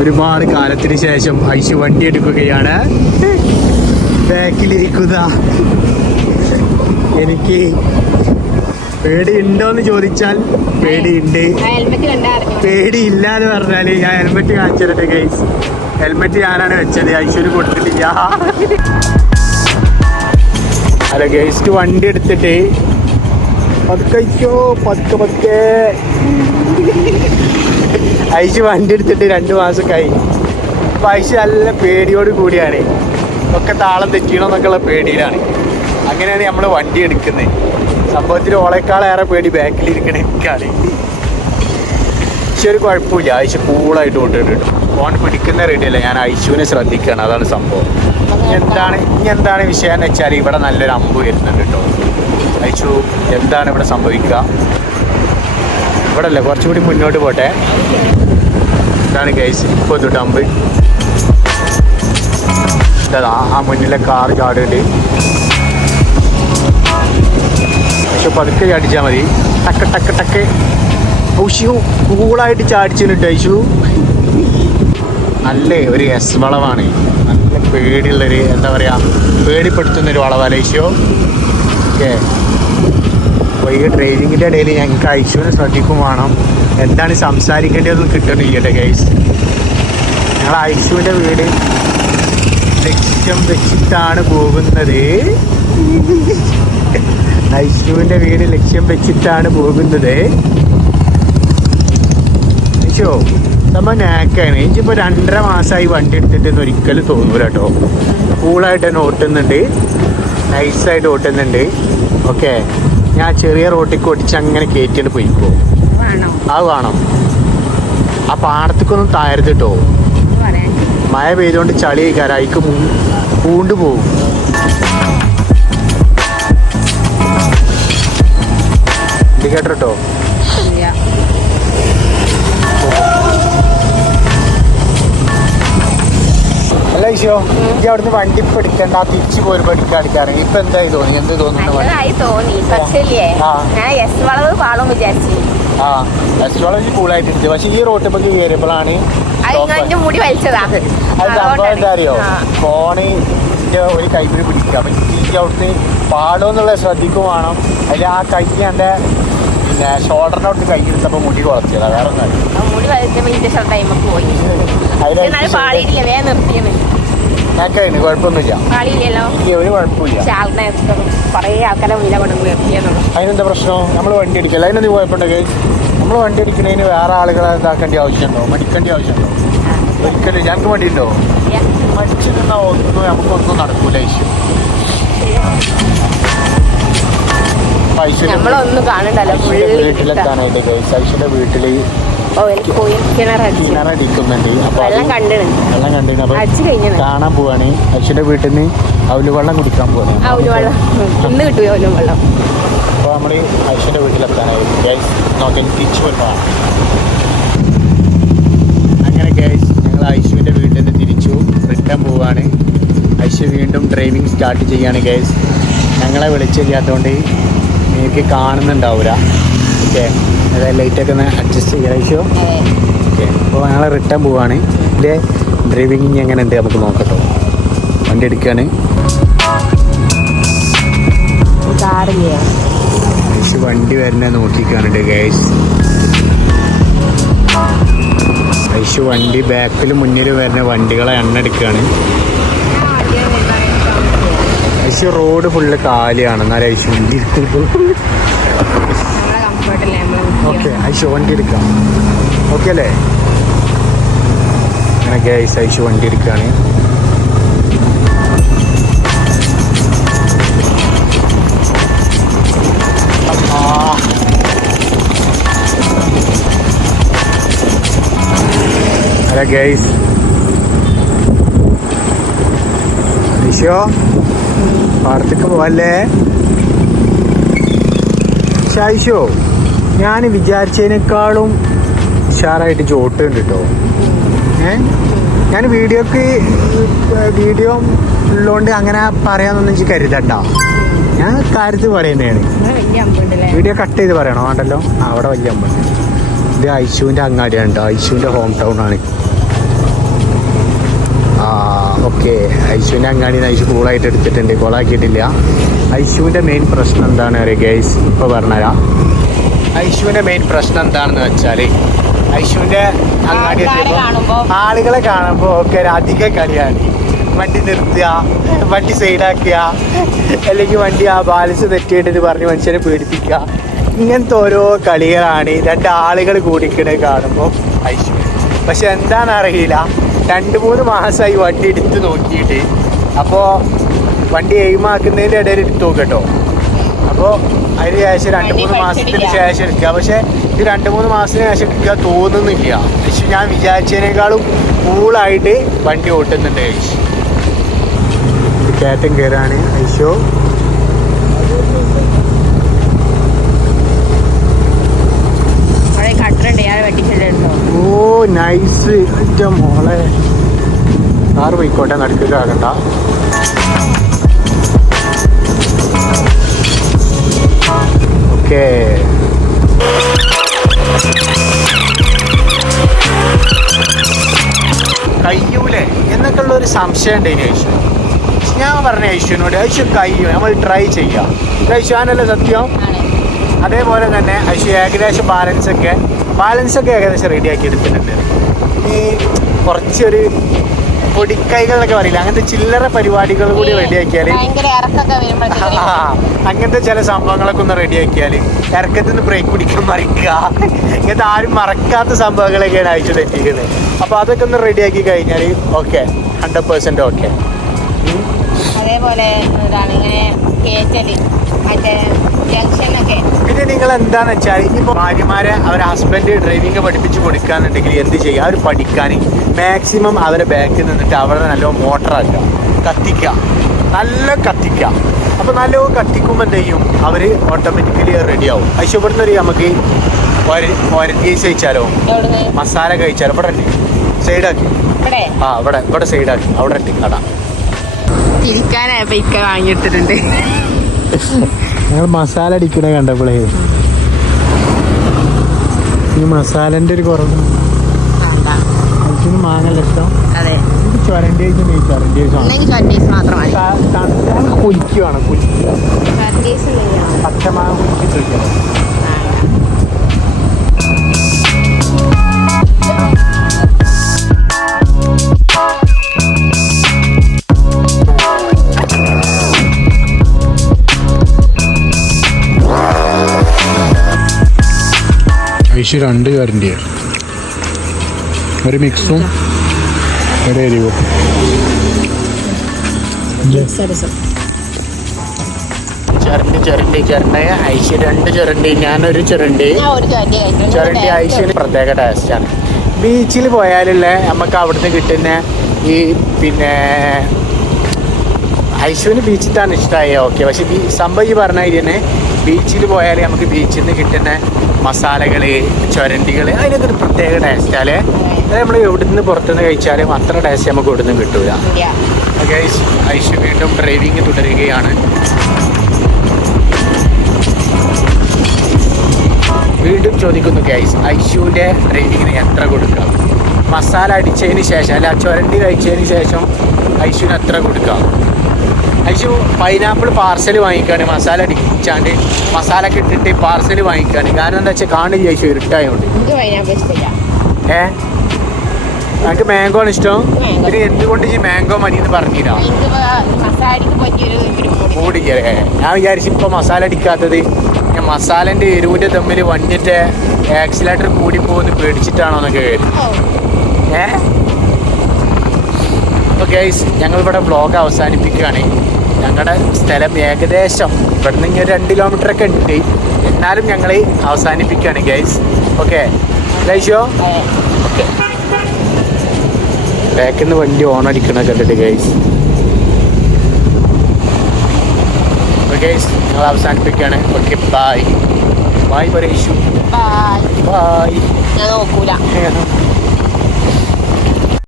ഒരുപാട് കാലത്തിന് ശേഷം ഐശു വണ്ടി എടുക്കുകയാണ്. ബാക്കിലിരിക്കുക. എനിക്ക് പേടിയുണ്ടോന്ന് ചോദിച്ചാൽ പേടിയുണ്ട്, പേടിയില്ല എന്ന് പറഞ്ഞാല് ഞാൻ ഹെൽമെറ്റ് കാണിച്ചിട്ട് ഗൈസ്. ഹെൽമെറ്റ് ഞാനാണ് വെച്ചത്, ഐശ്വര്യ കൊടുത്തിട്ടില്ല. അല്ല ഗൈസ്റ്റ് വണ്ടി എടുത്തിട്ട് പതുക്കെ ഐശു വണ്ടി എടുത്തിട്ട് 2 മാസമൊക്കെ അപ്പൊ ഐശു നല്ല പേടിയോട് കൂടിയാണ്. ഒക്കെ താളം തെറ്റണമെന്നൊക്കെയുള്ള പേടിയിലാണ്. അങ്ങനെയാണ് നമ്മൾ വണ്ടി എടുക്കുന്നത്. സംഭവത്തിൽ ഓളേക്കാളേറെ പേടി ബാക്കിലിരിക്കണ എനിക്കാണ്. പക്ഷെ ഒരു കുഴപ്പമില്ല, ഐശു കൂളായിട്ട് കൊണ്ടിട്ട് ഫോൺ പിടിക്കുന്ന റെഡിയല്ല. ഞാൻ ഐശുവിനെ ശ്രദ്ധിക്കുകയാണ്, അതാണ് സംഭവം. ഇനി എന്താണ് വിഷയം എന്ന് വെച്ചാൽ ഇവിടെ നല്ലൊരു അമ്പ് വരുന്നുണ്ട് കേട്ടോ. ഐശു എന്താണ് ഇവിടെ സംഭവിക്കുക? ഇവിടെ അല്ലേ, കുറച്ചുകൂടി മുന്നോട്ട് പോട്ടെ. ഇതാണ് ഗൈസ് ഇപ്പോൾ തൊട്ട് അമ്പ്. ആ മുന്നിലെ കാർ ചാടുന്നുണ്ട്. പക്ഷെ പതുക്കെ ചാടിച്ചാൽ മതി. ടക്ക് ടക്ക് ടക്ക്. ഐശു കൂളായിട്ട് ചാടിച്ചിട്ടുണ്ട്. ഐശു നല്ല ഒരു എസ് വളവാണ്. നല്ല പേടിയുള്ളൊരു, എന്താ പറയുക, പേടിപ്പെടുത്തുന്നൊരു വളവല്ല ഐശു. ഓക്കെ, അപ്പോൾ ഈ ഡ്രൈവിങ്ങിൻ്റെ ഇടയിൽ ഞങ്ങൾക്ക് ഐശുവിനെ ശ്രദ്ധിക്കും വേണം. എന്താണ് സംസാരിക്കേണ്ടതെന്ന് കിട്ടണില്ല ഗൈസ്. ഞങ്ങൾ ഐശുവിൻ്റെ വീട് ലക്ഷ്യം വെച്ചിട്ടാണ് പോകുന്നത്. ഐശുവിൻ്റെ വീട് ലക്ഷ്യം വെച്ചിട്ടാണ് പോകുന്നത്. ഐശോ നമ്മൾ നാക്കാണ്. എനിക്കിപ്പോൾ 2.5 മാസമായി വണ്ടി എടുത്തിട്ടെന്ന് ഒരിക്കലും തോന്നൂല കേട്ടോ. കൂളായിട്ട് തന്നെ ഓട്ടുന്നുണ്ട്, നൈസായിട്ട് ഓട്ടുന്നുണ്ട്. ഓക്കെ, ഞാൻ ചെറിയ റോട്ടിൽ ഓടിച്ച് അങ്ങനെ കയറ്റിയിട്ട് പോയിപ്പോ. അത് വേണം. ആ പാടത്തേക്കൊന്നും താഴരുത് കേട്ടോ. മഴ പെയ്തുകൊണ്ട് ചളി കരായിക്ക് പൂണ്ടു പോകും. ഇൻഡിക്കേറ്റർ കേട്ടോ. അല്ല ഈശോ, എനിക്ക് അവിടുന്ന് വണ്ടി പഠിക്കണ്ട, തിരിച്ചു പോയി പഠിക്കാറ്. ഇപ്പൊ എന്തായി തോന്നി? എന്ത് തോന്നുന്നു? എസ് വളവ് കൂളായിട്ടുണ്ട്. പക്ഷെ ഈ റോട്ടിൽ കയറിയപ്പോഴാണ് സംഭവം എന്താ അറിയോ, ഫോണിന്റെ ഒരു കൈപ്പിടി പിടിക്കുക. അപ്പൊ എനിക്ക് അവിടുന്ന് പാടോന്നുള്ള ശ്രദ്ധിക്കും വേണം. അതിൽ ആ കൈ എൻ്റെ പിന്നെ ഷോൾഡറിനോട്ട് കൈ എടുത്തപ്പോൾ മുടി കുളച്ചതാ, വേറെ ഒന്നും ഞാന് കുഴപ്പമൊന്നുമില്ല. ഒരു കുഴപ്പമില്ല. അതിനെന്താ പ്രശ്നം? നമ്മൾ വണ്ടി അടിക്കല്ല, അതിനെന്ത് കുഴപ്പമുണ്ടെങ്കിൽ നമ്മൾ വണ്ടി അടിക്കുന്നതിന് വേറെ ആളുകളെ ഇതാക്കേണ്ട ആവശ്യമുണ്ടോ, മടിക്കേണ്ട ആവശ്യമുണ്ടോ? ഒരിക്കലും. ഞങ്ങൾക്ക് മടിയുണ്ടോ? മടിച്ചു നിന്നാൽ നമുക്കൊന്നും നടക്കൂല. വീട്ടിലെത്താനായിട്ട് ഐശ്വര്യ വീട്ടില് കിണറടിക്കുന്നുണ്ട്. അപ്പൊ വെള്ളം കണ്ടിരുന്നു. അപ്പൊ കാണാൻ പോവാണ്. ഐശ്വര്യ വീട്ടിൽ നിന്ന് അവല് വെള്ളം കുടിക്കാൻ പോവാണ്. അപ്പൊ നമ്മള് ഐശ്വര്യ വീട്ടിലെത്താനായിട്ട് നോക്കി തിരിച്ചു വരുന്നതാണ്. അങ്ങനെ ഞങ്ങൾ ഐശ്വര്യ വീട്ടിൽ നിന്ന് തിരിച്ചു റിട്ടേൺ പോവാണ്. ഐശ്വര്യ വീണ്ടും ഡ്രൈവിംഗ് സ്റ്റാർട്ട് ചെയ്യാണ് ഗൈസ്. ഞങ്ങളെ വിളിച്ചില്ലാത്തതുകൊണ്ട് നിങ്ങൾക്ക് കാണുന്നുണ്ടാവില്ല. ഓക്കെ, അതായത് ലൈറ്റൊക്കെ ഒന്ന് അഡ്ജസ്റ്റ് ചെയ്യാം ഐശോ. ഓക്കെ, അപ്പോൾ ഞങ്ങൾ റിട്ടേൺ പോവാണ്. ഇതിൻ്റെ ഡ്രൈവിംഗ് എങ്ങനെ ഉണ്ട് നമുക്ക് നോക്കട്ടോ. വണ്ടി എടുക്കുകയാണ്. ഐശു വണ്ടി വരുന്നത് നോക്കിക്കാനുണ്ട് ഗൈസ്. ഐശു വണ്ടി ബാക്കിൽ മുന്നിൽ വരുന്ന വണ്ടികളെ എണ്ണെടുക്കുകയാണ്. ഐശു റോഡ് ഫുള്ള് കാലിയാണ്, എന്നാലും ഐശു വണ്ടി എടുക്കുള്ളൂ. ഓക്കെ, ഐശു വണ്ടി എടുക്കാം. ഓക്കെ അല്ലേ? അങ്ങനെ ഗൈസ് ഐശു വണ്ടി എടുക്കുകയാണ്. അല്ല ഗൈസ്, ഐശോ പാടത്തേക്ക് പോവല്ലേ? ഐശോ, ഞാൻ വിചാരിച്ചതിനേക്കാളും ഉഷാറായിട്ട് ചോട്ടുണ്ട് കേട്ടോ. ഞാൻ വീഡിയോ ഉള്ളതുകൊണ്ട് അങ്ങനെ പറയാന്നൊന്നും എനിക്ക് കരുതണ്ട. ഞാൻ കാര്യത്തിൽ പറയുന്നതാണ്. വീഡിയോ കട്ട് ചെയ്ത് പറയണോ? വേണ്ടല്ലോ. അവിടെ വലിയ അമ്പുണ്ട്. ഇത് ഐശുവിൻ്റെ അങ്ങാടിയാണ് കേട്ടോ, ഐശുവിൻ്റെ ഹോം ടൗൺ ആണ്. ഓക്കെ, ഐശുവിൻ്റെ അങ്ങാടി ഐശു കൂളായിട്ട് എടുത്തിട്ടുണ്ട്, കോളാക്കിയിട്ടില്ല. ഐശുവിൻ്റെ മെയിൻ പ്രശ്നം എന്താണ് അറിയുക ഗൈസ്, ഇപ്പോൾ പറഞ്ഞുതരാം. ഐശുവിൻ്റെ മെയിൻ പ്രശ്നം എന്താണെന്ന് വെച്ചാൽ ഐശുവിൻ്റെ അങ്ങാടി ആളുകളെ കാണുമ്പോൾ ഒക്കെ അധിക കളിയാണ്. വണ്ടി നിർത്തുക, വണ്ടി സൈഡാക്കുക, അല്ലെങ്കിൽ വണ്ടി ബാലൻസ് തെറ്റിയിട്ട് പറഞ്ഞ് മനുഷ്യനെ പേടിപ്പിക്കുക. ഇങ്ങനത്തെ ഓരോ കളികളാണ് രണ്ടാളുകൾ കൂടിക്കിടെ കാണുമ്പോൾ ഐശു. പക്ഷെ എന്താണെന്നറിയില്ല, 2-3 മാസമായി വണ്ടി എടുത്ത് നോക്കിയിട്ട്. അപ്പോൾ വണ്ടി എയിമാക്കുന്നതിൻ്റെ ഇടയിൽ എടുത്ത് നോക്കട്ടോ. അപ്പോൾ അതിന് ശേഷം 2-3 മാസത്തിന് ശേഷം എടുക്കുക. പക്ഷേ ഇത് 2-3 മാസത്തിന് ശേഷം എടുക്കുക തോന്നുന്നില്ല. പക്ഷെ ഞാൻ വിചാരിച്ചതിനേക്കാളും കൂളായിട്ട് വണ്ടി ഓട്ടുന്നുണ്ട് ഐശു. കയറ്റം കയറാണ് ഐശു. ഓ നൈസ് മോളെ, കാറ് പോയിക്കോട്ടെ, നടക്കുക ആകണ്ട. ഓക്കെ, കഴിയൂലേ എന്നൊക്കെ ഉള്ളൊരു സംശയം ഉണ്ട് ഐശു. ഞാൻ പറഞ്ഞ ഐശുവിനോട്, ഐശു കഴിയും, നമ്മൾ ട്രൈ ചെയ്യാം. ഐശു ആണല്ലോ സത്യം. അതേപോലെ തന്നെ ഐശു ഏകദേശം ബാലൻസൊക്കെ ഏകദേശം റെഡിയാക്കി എടുത്തിട്ടുണ്ട്. ഈ കുറച്ചൊരു പൊടിക്കൈകളൊക്കെ പറയില്ല, അങ്ങനത്തെ ചില്ലറ പരിപാടികൾ കൂടി റെഡിയാക്കിയാൽ, അങ്ങനത്തെ ചില സംഭവങ്ങളൊക്കെ ഒന്ന് റെഡിയാക്കിയാൽ ഇറക്കത്തിൽ നിന്ന് ബ്രേക്ക് പിടിക്കാൻ മറിക്കുക, ഇങ്ങനത്തെ ആരും മറക്കാത്ത സംഭവങ്ങളൊക്കെയാണ് ഐശു തെറ്റിക്കുന്നത്. അപ്പോൾ അതൊക്കെ ഒന്ന് റെഡിയാക്കി കഴിഞ്ഞാൽ ഓക്കെ, 100% ഓക്കെ. അതേപോലെ പിന്നെ നിങ്ങൾ എന്താണെന്ന് വെച്ചാൽ, ഇനിയിപ്പോൾ ഭാര്യമാരെ അവരെ ഹസ്ബൻഡ് ഡ്രൈവിംഗ് പഠിപ്പിച്ച് കൊടുക്കാന്നുണ്ടെങ്കിൽ എന്ത് ചെയ്യുക, അവർ പഠിക്കാൻ മാക്സിമം അവരെ ബാക്കിൽ നിന്നിട്ട് അവരെ നല്ല മോട്ടറാക്കുക, കത്തിക്കുക, നല്ല കത്തിക്കുക. അപ്പോൾ നല്ല കത്തിക്കുമ്പോൾ എന്ത് ചെയ്യും, അവർ ഓട്ടോമാറ്റിക്കലി റെഡിയാവും. ഐശ്വര്യപ്പെടുന്നൊരു നമുക്ക് ഒരക്കേസ് കഴിച്ചാലോ, മസാല കഴിച്ചാലോ, ഇവിടെ സൈഡാക്കി, ഇവിടെ സൈഡാക്കി, അവിടെ ഇട്ടി കടാ തിരിക്കാനായപ്പോ ഇക്ക വാങ്ങിയിട്ടിട്ടുണ്ട്. ഞങ്ങൾ മസാല അടിക്കണ കണ്ടപ്പോഴേ ഈ മസാലന്റെ ഒരു കുറവ് മാങ്ങല്ല ഇഷ്ടം. ചൊരണ്ടേജ് കുലിക്കുവാണ്, പച്ചമാങ്ങ കുലിച്ചിട്ട് ഐശു 2 കരണ്ടിയാണ്, ഒരു മിക്സും ഒരു എരിവും. ചുരണ്ടി ഐശു 2 ചുരണ്ടി, ഞാനൊരു ചുരണ്ടി. ഐശുവിന് പ്രത്യേക ടേസ്റ്റാണ്. ബീച്ചിൽ പോയാലുള്ള നമുക്ക് അവിടുന്ന് കിട്ടുന്ന ഈ പിന്നെ ഐശുവിന് ബീച്ചിലാണ് ഇഷ്ടമായി ഓക്കെ. പക്ഷെ സംഭവം ഈ പറഞ്ഞ തന്നെ ബീച്ചിൽ പോയാൽ നമുക്ക് ബീച്ചിൽ നിന്ന് കിട്ടുന്ന മസാലകൾ, ചുരണ്ടികൾ, അതിനൊക്കെ ഒരു പ്രത്യേക ടേസ്റ്റാലേ. അത് നമ്മൾ എവിടുന്ന് പുറത്തുനിന്ന് കഴിച്ചാലും അത്ര ടേസ്റ്റ് നമുക്ക് എവിടുന്ന് കിട്ടൂല. ഓക്കെ, ഐശു വീണ്ടും ഡ്രൈവിങ് തുടരുകയാണ്. വീണ്ടും ചോദിക്കുന്നു ഗൈസ്, ഐശുവിൻ്റെ ഡ്രൈവിങ്ങിന് എത്ര കൊടുക്കാം? മസാല അടിച്ചതിന് ശേഷം അല്ല ചുരണ്ടി കഴിച്ചതിന് ശേഷം ഐശുവിന് എത്ര കൊടുക്കാം? ഐശു പൈനാപ്പിൾ പാർസൽ വാങ്ങിക്കുകയാണ്, മസാല അടിച്ചാണ്ട് മസാല ഒക്കെ ഇട്ടിട്ട് പാർസൽ വാങ്ങിക്കുകയാണ്. കാരണം എന്താ വെച്ചാൽ കാണില്ല ഐശു ഇരുട്ടായോണ്ട്. എനിക്ക് മാംഗോ ആണ് ഇഷ്ടം. പിന്നെ എന്തുകൊണ്ട് മാംഗോ മതി എന്ന് പറഞ്ഞില്ല കൂടിക്കേ. ഞാൻ വിചാരിച്ചു ഇപ്പൊ മസാല അടിക്കാത്തത് ഞാൻ മസാലന്റെ എരിവിന്റെ തമ്മിൽ വന്നിട്ട് ആക്സിലേറ്റർ കൂടിപ്പോന്ന് പേടിച്ചിട്ടാണോ എന്നൊക്കെ കയറി. അപ്പോൾ ഗൈസ് ഞങ്ങളിവിടെ വ്ളോഗ് അവസാനിപ്പിക്കുകയാണ്. ഞങ്ങളുടെ സ്ഥലം ഏകദേശം ഇവിടെ നിന്ന് ഇങ്ങനെ 2 കിലോമീറ്ററൊക്കെ ഉണ്ട്, എന്നാലും ഞങ്ങൾ അവസാനിപ്പിക്കുകയാണ് ഗൈസ്. Okay ഗൈഷോ, okay. ബാക്കിൽ നിന്ന് വണ്ടി ഓണടിക്കണ കണ്ടിട്ട് ഗൈസ്. ഗൈസ് ഞങ്ങൾ അവസാനിപ്പിക്കുകയാണ്. Okay, bye bye. പറയൂ, ബൈ. ഞാൻ നോക്കൂല.